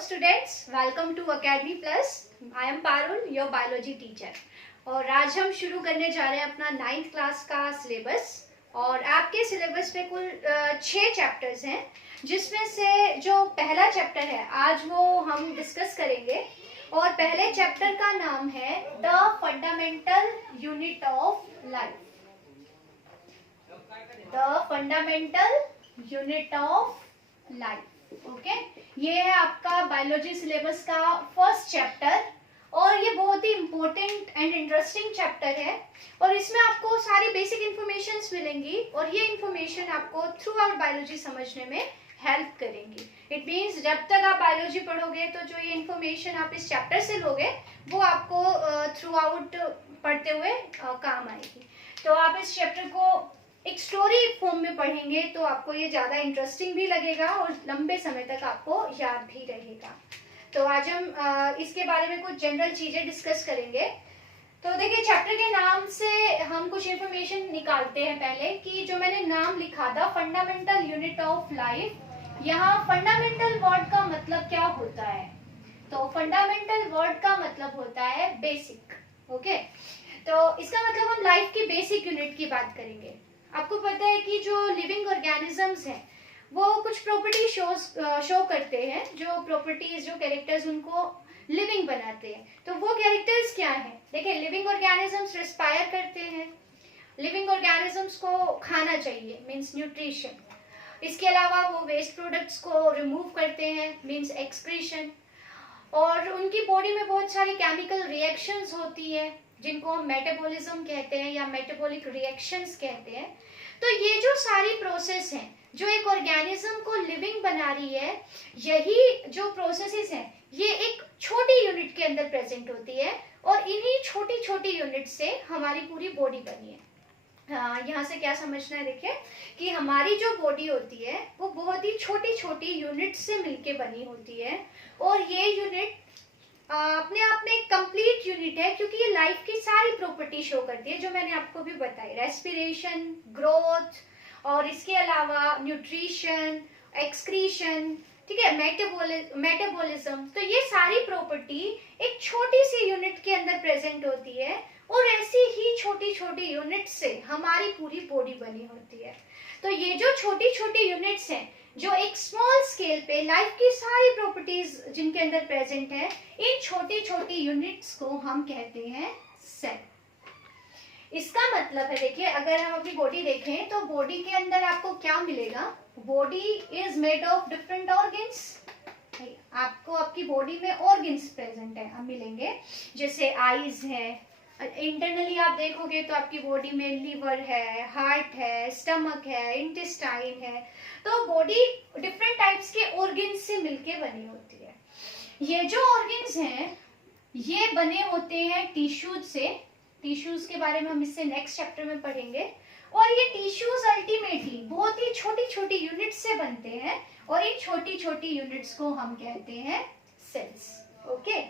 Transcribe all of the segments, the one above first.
students, welcome to Academy Plus. I am Parul, your biology teacher. और आज हम शुरू करने जा रहे हैं अपना 9th क्लास का सिलेबस। और आपके सिलेबस पे कुल 6 चैप्टर्स हैं, जिसमें से जो पहला चैप्टर है आज वो हम डिस्कस करेंगे। और पहले चैप्टर का नाम है the fundamental unit of life. The fundamental unit of life. Okay, ये है आपका बायोलॉजी सिलेबस का फर्स्ट चैप्टर और ये बहुत ही इंपॉर्टेंट एंड इंटरेस्टिंग चैप्टर है। और इसमें आपको सारी बेसिक इंफॉर्मेशंस मिलेंगी और ये इंफॉर्मेशन आपको थ्रू आउट बायोलॉजी समझने में हेल्प करेंगी। इट मीन्स जब तक आप बायोलॉजी पढ़ोगे तो जो ये इंफॉर्मेशन आप इस चैप्टर से लोगे वो आपको थ्रू आउट पढ़ते हुए काम आएगी। तो आप इस चैप्टर को एक स्टोरी फॉर्म में पढ़ेंगे तो आपको ये ज़्यादा इंटरेस्टिंग भी लगेगा और लंबे समय तक आपको याद भी रहेगा। तो आज हम इसके बारे में कुछ जनरल चीज़ें डिस्कस करेंगे। तो देखिए, चैप्टर के नाम से हम कुछ इंफॉर्मेशन निकालते हैं पहले कि जो मैंने नाम लिखा था फंडामेंटल यूनिट ऑफ लाइफ, यहाँ फंडामेंटल वर्ड का मतलब क्या होता है? तो फंडामेंटल वर्ड का मतलब होता है बेसिक। ओके, तो इसका मतलब हम लाइफ की बेसिक यूनिट की बात करेंगे। आपको पता है कि जो लिविंग ऑर्गेनिजम्स हैं वो कुछ प्रॉपर्टी शो करते हैं, जो प्रॉपर्टीज जो कैरेक्टर्स उनको लिविंग बनाते हैं। तो वो कैरेक्टर्स क्या हैं? देखिए, लिविंग ऑर्गेनिजम्स रेस्पायर करते हैं, लिविंग ऑर्गेनिजम्स को खाना चाहिए मींस न्यूट्रिशन। इसके अलावा वो वेस्ट प्रोडक्ट्स को रिमूव करते हैं मींस एक्सक्रीशन। और उनकी बॉडी में बहुत सारी केमिकल रिएक्शंस होती है जिनको हम मेटाबॉलिज्म कहते हैं या मेटाबॉलिक रिएक्शंस कहते हैं। तो ये जो सारी प्रोसेस हैं जो एक ऑर्गेनिज्म को लिविंग बना रही है, यही जो प्रोसेसेस हैं ये एक छोटी यूनिट के अंदर प्रेजेंट होती है और इन्हीं छोटी छोटी यूनिट से हमारी पूरी बॉडी बनी है। यहाँ से क्या समझना है, देखिए कि हमारी जो बॉडी होती है वो बहुत ही छोटी छोटी यूनिट से मिलके बनी होती है। और ये यूनिट अपने आप में एक कंप्लीट यूनिट है क्योंकि ये लाइफ की सारी प्रॉपर्टी शो करती है जो मैंने आपको भी बताई, रेस्पिरेशन, ग्रोथ और इसके अलावा न्यूट्रिशन, एक्सक्रीशन, ठीक है, मेटाबॉलिज्म। तो ये सारी प्रॉपर्टी एक छोटी सी यूनिट के अंदर प्रेजेंट होती है और ऐसी ही छोटी छोटी यूनिट से हमारी पूरी बॉडी बनी होती है। तो ये जो छोटी छोटी यूनिट्स हैं जो एक स्मॉल स्केल पे लाइफ की सारी प्रॉपर्टीज जिनके अंदर प्रेजेंट है, इन छोटी छोटी यूनिट्स को हम कहते हैं सेल। इसका मतलब है, देखिए अगर हम अपनी बॉडी देखें तो बॉडी के अंदर आपको क्या मिलेगा? Body is made of different organs. आपको आपकी बॉडी में ऑर्गन्स प्रेजेंट है, हम मिलेंगे, जैसे आईज है। इंटरनली आप देखोगे तो आपकी बॉडी में लिवर है, हार्ट है, स्टमक है, इंटेस्टाइन है। तो बॉडी डिफरेंट टाइप्स के ऑर्गन्स से मिलके बनी होती है। ये जो ऑर्गन्स हैं ये बने होते हैं टिश्यूज से। टिश्यूज के बारे में हम इससे नेक्स्ट चैप्टर में पढ़ेंगे। और ये टिश्यूज अल्टीमेटली बहुत ही छोटी छोटी यूनिट्स से बनते हैं और इन छोटी छोटी यूनिट्स को हम कहते हैं सेल्स। ओके,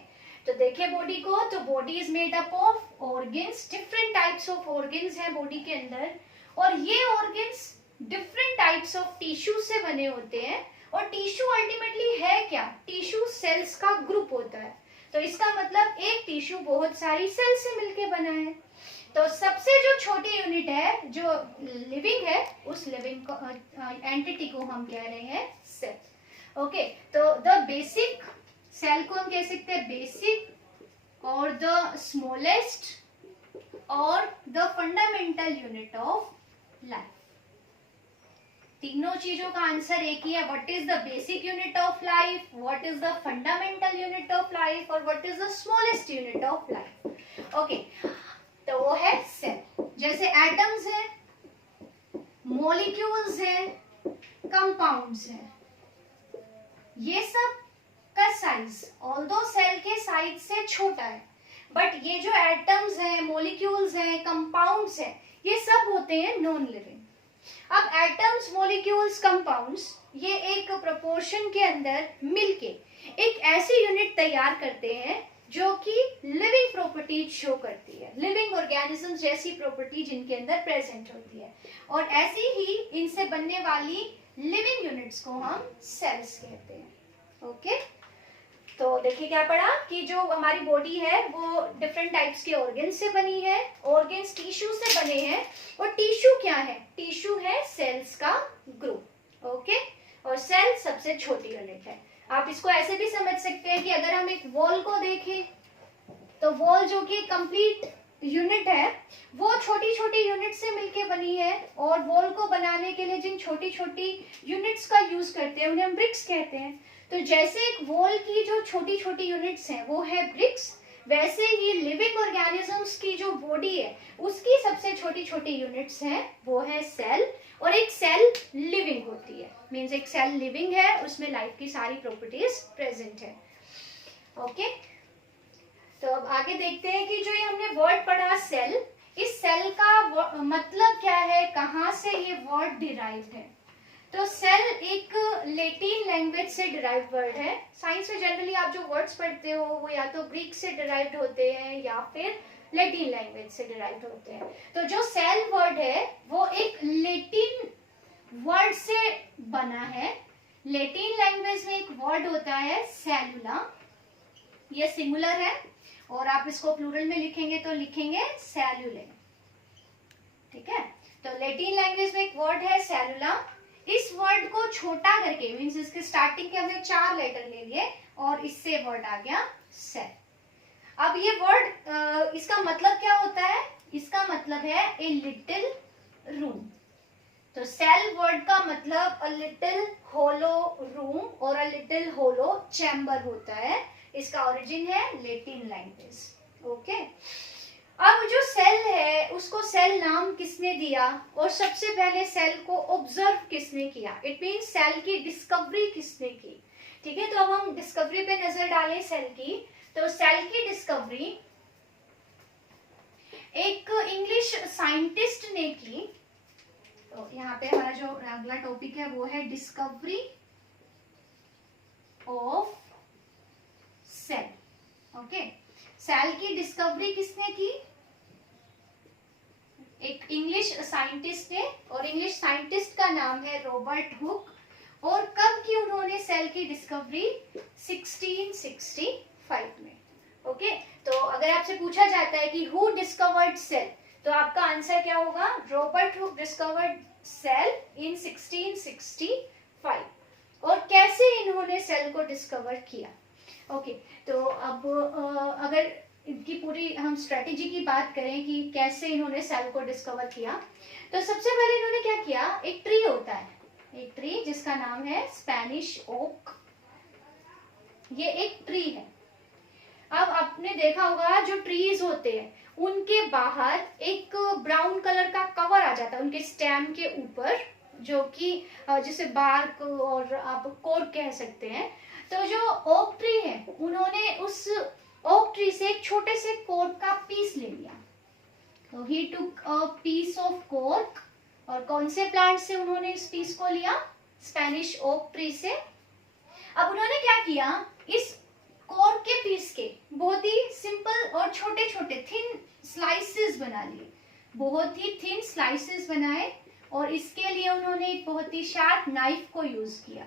तो देखिए बॉडी को, तो body is made up of organs, different types of organs हैं बॉडी के अंदर। और ये organs different types of tissue से बने होते हैं। और टिश्यू अल्टीमेटली है क्या? टिश्यू सेल्स का ग्रुप होता है। तो इसका मतलब एक टिश्यू बहुत सारी सेल से मिलके बना है। तो सबसे जो छोटी यूनिट है जो लिविंग है, उस लिविंग एंटिटी को हम कह रहे हैं सेल। ओके, तो द बेसिक सेल को हम कह सकते हैं बेसिक, और द स्मॉलेस्ट और the fundamental unit of life. तीनों चीजों का आंसर एक ही है। What is the basic unit of life, what is the fundamental unit of life और what is the smallest unit of life. Okay, तो वो है सेल। जैसे एटम्स है, मॉलिक्यूल्स है, कंपाउंड्स है, ये सब का साइज ऑल्दो सेल के साइज से छोटा है, बट ये जो एटम्स हैं, मॉलिक्यूल्स हैं, कंपाउंड्स हैं, ये सब होते हैं नॉन लिविंग। अब एटम्स, मॉलिक्यूल्स, कंपाउंड्स ये एक प्रोपोर्शन के अंदर मिलके एक ऐसी यूनिट तैयार करते हैं जो कि लिविंग प्रॉपर्टीज शो करती है, लिविंग ऑर्गेनिज्म जैसी प्रॉपर्टी जिनके अंदर प्रेजेंट होती है। और ऐसी ही इनसे बनने वाली लिविंग यूनिट्स को हम सेल्स कहते हैं। ओके, तो देखिए क्या पढ़ा कि जो हमारी बॉडी है वो डिफरेंट टाइप्स के ऑर्गन से बनी है, ऑर्गन्स टिश्यू से बने हैं, और टिश्यू क्या है, टिश्यू है सेल्स का ग्रुप। ओके, और सेल सबसे छोटी यूनिट है। आप इसको ऐसे भी समझ सकते हैं कि अगर हम एक वॉल को देखें तो वॉल जो कि कंप्लीट यूनिट है वो छोटी छोटी यूनिट से मिलके बनी है, और वॉल को बनाने के लिए जिन छोटी छोटी यूनिट्स का यूज करते हैं उन्हें हम ब्रिक्स कहते हैं। तो जैसे एक वॉल की जो छोटी छोटी यूनिट्स हैं वो है ब्रिक्स, वैसे ही लिविंग ऑर्गेनिजम्स की जो बॉडी है उसकी सबसे छोटी छोटी यूनिट्स हैं वो है सेल। और एक सेल लिविंग होती है, मींस एक सेल लिविंग है, उसमें लाइफ की सारी प्रॉपर्टीज प्रेजेंट है। ओके, तो अब आगे देखते हैं कि जो ये हमने वर्ड पढ़ा सेल, इस सेल का मतलब क्या है, कहाँ से ये वर्ड डिराइव्ड है। तो सेल एक लैटिन लैंग्वेज से डिराइव्ड वर्ड है। साइंस में जनरली आप जो वर्ड्स पढ़ते हो वो या तो ग्रीक से डिराइव्ड होते हैं या फिर लैटिन लैंग्वेज से डिराइव्ड होते हैं। तो जो सेल वर्ड है वो एक लैटिन वर्ड से बना है। लैटिन लैंग्वेज में एक वर्ड होता है सेलुला, ये सिंगुलर है, और आप इसको प्लूरल में लिखेंगे तो लिखेंगे सेलुले। ठीक है, तो लैटिन लैंग्वेज में एक वर्ड है सेलुला। इस वर्ड को छोटा करके, मींस इसके स्टार्टिंग के हमने 4 लेटर ले लिए और इससे वर्ड आ गया सेल। अब ये वर्ड इसका मतलब क्या होता है, इसका मतलब है ए लिटिल रूम। तो सेल वर्ड का मतलब अ लिटिल होलो रूम और अ लिटिल होलो चैम्बर होता है। इसका ओरिजिन है लैटिन लैंग्वेज। ओके, अब जो सेल है उसको सेल नाम किसने दिया, और सबसे पहले सेल को ऑब्जर्व किसने किया, इट मीन सेल की डिस्कवरी किसने की। ठीक है, तो अब हम डिस्कवरी पे नजर डालें सेल की। तो सेल की डिस्कवरी एक इंग्लिश साइंटिस्ट ने की। तो यहाँ पे हमारा जो अगला टॉपिक है वो है discovery of cell. Okay, cell की डिस्कवरी किसने की, एक इंग्लिश साइंटिस्ट ने, और इंग्लिश साइंटिस्ट का नाम है रॉबर्ट हुक। और कब की उन्होंने सेल की डिस्कवरी, 1665 में। ओके, तो अगर आपसे पूछा जाता है कि हु डिस्कवर्ड सेल, तो आपका आंसर क्या होगा, रॉबर्ट हुक डिस्कवर्ड सेल इन 1665। और कैसे इन्होंने सेल को डिस्कवर किया। ओके, तो अब अगर इनकी पूरी हम स्ट्रेटेजी की बात करें कि कैसे इन्होंने सेल को डिस्कवर किया, तो सबसे पहले इन्होंने क्या किया, एक ट्री होता है, एक ट्री जिसका नाम है स्पेनिश ओक। ये एक ट्री है। अब आपने देखा होगा जो ट्रीज होते हैं उनके बाहर एक ब्राउन कलर का कवर आ जाता है उनके स्टेम के ऊपर, जो कि जिसे बार्क और आप कोर कह सकते हैं। तो जो ओक ट्री है उन्होंने उस ओक ट्री से एक छोटे से कोर्क का पीस ले लिया। तो ही टुक अ पीस ऑफ कोर्क, और कौन से प्लांट से उन्होंने इस पीस को लिया, स्पेनिश ओक ट्री से। अब उन्होंने क्या किया, इस कोर्क के पीस के बहुत ही सिंपल और छोटे छोटे थिन स्लाइसेस बना लिए, बहुत ही थिन स्लाइसेस बनाए, और इसके लिए उन्होंने एक बहुत ही शार्प नाइफ को यूज किया।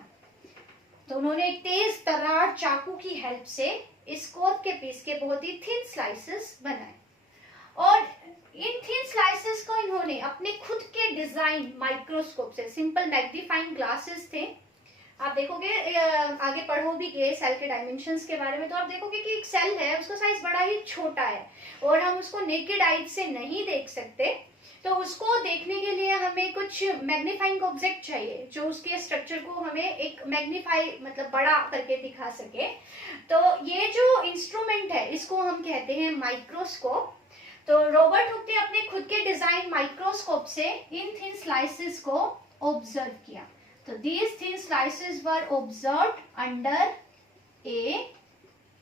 तो उन्होंने एक तेज तर्रार चाकू की हेल्प से इस कोर्क के पीस के बहुत ही थिन स्लाइसेस बनाए, और इन थिन स्लाइसेस को इन्होंने अपने खुद के डिजाइन माइक्रोस्कोप से, सिंपल मैग्नीफाइंग ग्लासेस थे। आप देखोगे आगे पढ़ो भी गए सेल के डायमेंशंस के बारे में, तो आप देखोगे कि एक सेल है उसका साइज बड़ा ही छोटा है और हम उसको नेकेड आई से नहीं देख सकते। तो उसको देखने के लिए हमें कुछ मैग्नीफाइंग ऑब्जेक्ट चाहिए जो उसके स्ट्रक्चर को हमें एक मैग्नीफाई मतलब बड़ा करके दिखा सके। तो ये जो इंस्ट्रूमेंट है इसको हम कहते हैं माइक्रोस्कोप। तो रॉबर्ट हुक ने अपने खुद के डिजाइन माइक्रोस्कोप से इन थिन स्लाइसेस को ऑब्जर्व किया। तो these thin slices were observed under a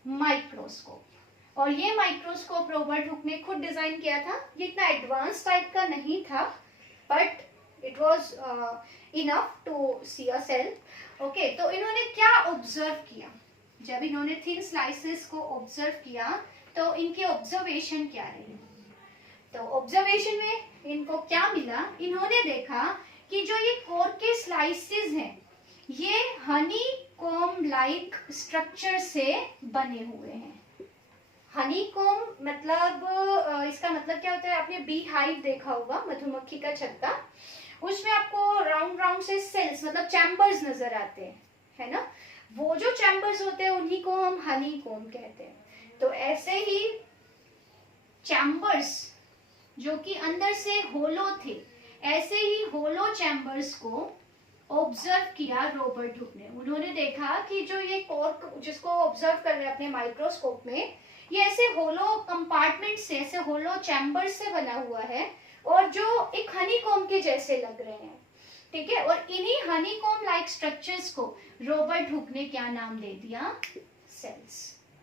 microscope, और ये माइक्रोस्कोप रॉबर्ट हुक ने खुद डिजाइन किया था। ये इतना एडवांस टाइप का नहीं था, but it was enough to see a cell. Okay, तो इन्होंने क्या ऑब्जर्व किया, जब इन्होंने थिन स्लाइसेस को ऑब्जर्व किया तो इनकी ऑब्जर्वेशन क्या रही। तो ऑब्जर्वेशन में इनको क्या मिला, इन्होंने देखा कि जो ये कोर्क के स्लाइसेस हैं ये Honey com honeycomb like structure से बने हुए हैं। हनीकॉम्ब मतलब इसका मतलब क्या होता है, आपने बी हाइव देखा होगा, मधुमक्खी का छत्ता, उसमें आपको राउंड राउंड से सेल्स मतलब चैम्बर्स नजर आते हैं, है ना। वो जो चैम्बर्स होते हैं उन्हीं को हम हनीकॉम्ब कहते हैं। तो ऐसे ही चैम्बर्स जो कि अंदर से होलो थे, ऐसे ही होलो चैम्बर्स को ऑब्जर्व किया रॉबर्ट हुक ने। उन्होंने देखा कि जो ये कॉर्क जिसको ऑब्जर्व कर रहे हैं अपने माइक्रोस्कोप में, ये ऐसे होलो कंपार्टमेंट से, ऐसे होलो चैम्बर से बना हुआ है और जो एक हनीकॉम्ब के जैसे लग रहे हैं, ठीक है। और इन्हीं हनीकॉम्ब लाइक स्ट्रक्चर्स को रॉबर्ट हुक ने क्या नाम दे दिया, सेल्स।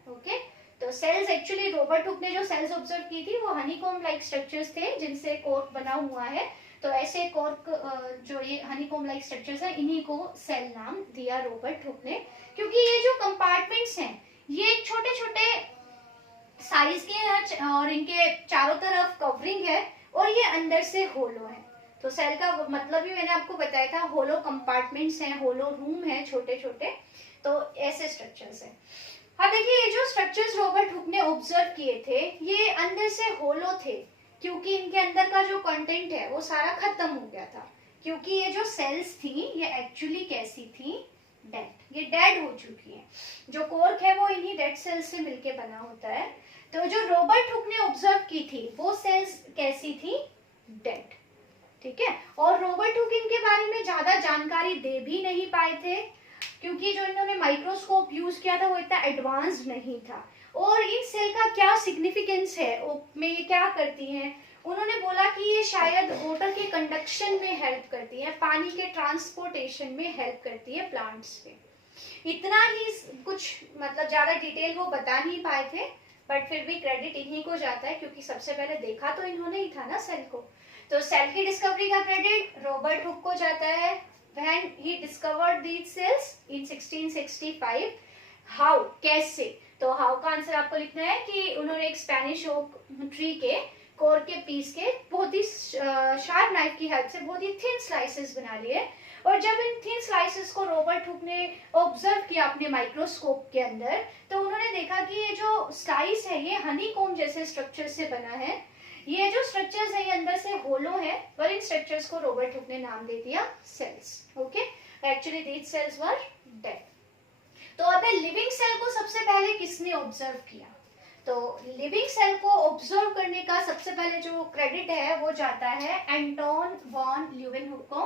ओके, तो सेल्स एक्चुअली रॉबर्ट हुक ने जो सेल्स ऑब्जर्व की थी वो हनीकॉम्ब लाइक स्ट्रक्चर्स थे जिनसे कॉर्क बना हुआ है। तो ऐसे कॉर्क जो ये हनीकॉम्ब लाइक स्ट्रक्चर्स है, इन्हीं को सेल नाम दिया रॉबर्ट हुक ने, क्योंकि ये जो कंपार्टमेंट्स हैं ये छोटे छोटे साइज के हैं और इनके चारों तरफ कवरिंग है और ये अंदर से होलो है। तो सेल का मतलब भी मैंने आपको बताया था, होलो कंपार्टमेंट्स हैं, होलो रूम है छोटे छोटे, तो ऐसे स्ट्रक्चर्स है। अब देखिए ये जो स्ट्रक्चर्स रॉबर्ट हुक ने ऑब्जर्व किए थे ये अंदर से होलो थे, क्योंकि इनके अंदर का जो कंटेंट है वो सारा खत्म हो गया था। क्योंकि ये जो सेल्स थी ये एक्चुअली कैसी थी, डेड, ये डेड हो चुकी है। जो कॉर्क है वो इन्हीं डेड सेल्स से मिलके बना होता है। तो जो रॉबर्ट हुक ने ऑब्जर्व की थी वो सेल्स कैसी थी, डेड, ठीक है। और रॉबर्ट हुक इनके बारे में ज्यादा जानकारी दे भी नहीं पाए थे, क्योंकि जो इन्होंने माइक्रोस्कोप यूज किया था वो इतना एडवांस्ड नहीं था। और इन सेल का क्या सिग्निफिकेंस है, में ये क्या करती हैं, उन्होंने बोला कि ये शायद वाटर के कंडक्शन में हेल्प करती है, पानी के ट्रांसपोर्टेशन में हेल्प करती है प्लांट्स पे। इतना ही कुछ, मतलब ज्यादा डिटेल वो बता नहीं पाए थे, बट फिर भी क्रेडिट इन्हीं को जाता है क्योंकि सबसे पहले देखा तो इन्होंने ही था ना सेल को। तो सेल की डिस्कवरी का क्रेडिट रॉबर्ट हुक को जाता है, when he discovered these cells in 1665। How, कैसे, तो हाउ का आंसर आपको लिखना है कि उन्होंने एक स्पेनिश ओक ट्री के कोर के पीस के बहुत ही शार्प नाइफ की हेल्प से बहुत ही थिन स्लाइसेस बना लिए। और जब इन थिन स्लाइसेस को रॉबर्ट हुक ने ऑब्जर्व किया अपने माइक्रोस्कोप के अंदर, तो उन्होंने देखा कि ये जो स्लाइस है ये हनीकॉम्ब जैसे स्ट्रक्चर से बना है। ये जो स्ट्रक्चर्स है ये अंदर से होलो है और इन स्ट्रक्चर्स को रॉबर्ट हुक ने नाम दे दिया cells. Okay, actually these cells were dead. तो अब लिविंग सेल को सबसे पहले किसने ऑब्जर्व किया, तो लिविंग सेल को ऑब्जर्व करने का सबसे पहले जो क्रेडिट है वो जाता है एंटोन वॉन ल्यूवेनहुक को।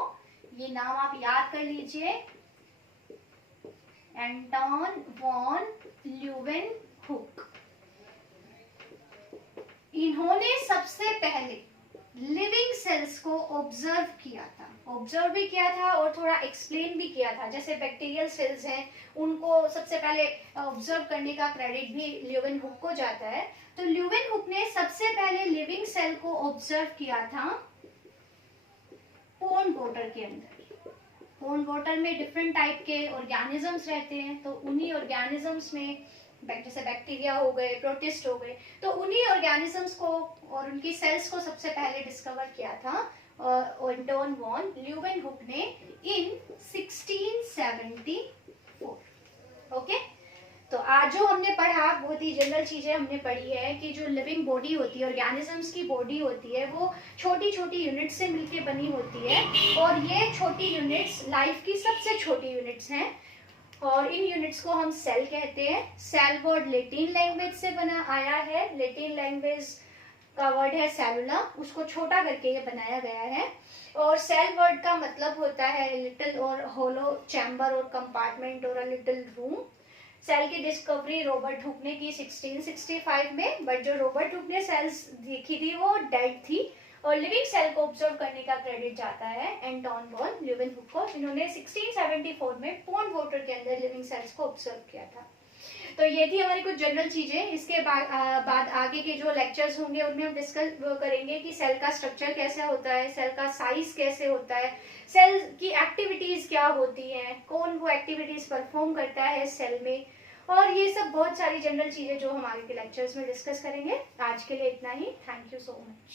ये नाम आप याद कर लीजिए, एंटोन वॉन ल्यूवेनहुक। इन्होंने सबसे पहले लिविंग सेल्स को ऑब्जर्व किया था, ऑब्जर्व भी किया था और थोड़ा एक्सप्लेन भी किया था। जैसे बैक्टीरियल सेल्स हैं उनको सबसे पहले ऑब्जर्व करने का क्रेडिट भी ल्यूवेनहुक को जाता है। तो ल्यूवेनहुक ने सबसे पहले लिविंग सेल को ऑब्जर्व किया था पोंड वाटर के अंदर। पोंड वाटर में डिफरेंट टाइप के ऑर्गेनिजम्स रहते हैं, तो उन्हीं ऑर्गेनिजम्स में जैसे बैक्टीरिया हो गए, प्रोटिस्ट हो गए, तो उन्हीं ऑर्गेनिजम्स को और उनकी सेल्स को सबसे पहले डिस्कवर किया था एंटोन वॉन ल्यूवेनहुक ने इन 1674। ओके, तो आज जो हमने पढ़ा बहुत ही जनरल चीजें हमने पढ़ी है कि जो लिविंग बॉडी होती है, ऑर्गेनिजम्स की बॉडी होती है, वो छोटी छोटी यूनिट से मिलकर बनी होती है और ये छोटी यूनिट्स लाइफ की सबसे छोटी यूनिट्स हैं और इन यूनिट्स को हम सेल कहते हैं। सेल वर्ड लैटिन लैंग्वेज से बना आया है, लैटिन लैंग्वेज का वर्ड है सेलुला, उसको छोटा करके ये बनाया गया है। और सेल वर्ड का मतलब होता है लिटिल और होलो चैम्बर और कंपार्टमेंट और अ लिटिल रूम। सेल की डिस्कवरी रॉबर्ट हुक ने की 1665 में, बट जो रॉबर्ट हुक ने सेल्स देखी थी वो डेड थी। और लिविंग सेल को ऑब्जर्व करने का क्रेडिट जाता है एंटोन वॉन ल्यूवेनहुक को, जिन्होंने 1674 में पोंड वाटर के अंदर लिविंग सेल्स को ऑब्जर्व किया था। तो ये थी हमारी कुछ जनरल चीजें। इसके बाद आगे के जो लेक्चर्स होंगे उनमें हम डिस्कस करेंगे कि सेल का स्ट्रक्चर कैसे होता है, सेल का साइज कैसे होता है, सेल की एक्टिविटीज क्या होती हैं, कौन वो एक्टिविटीज परफॉर्म करता है सेल में, और ये सब बहुत सारी जनरल चीजें जो हम आगे के लेक्चर्स में डिस्कस करेंगे। आज के लिए इतना ही। Thank you so much.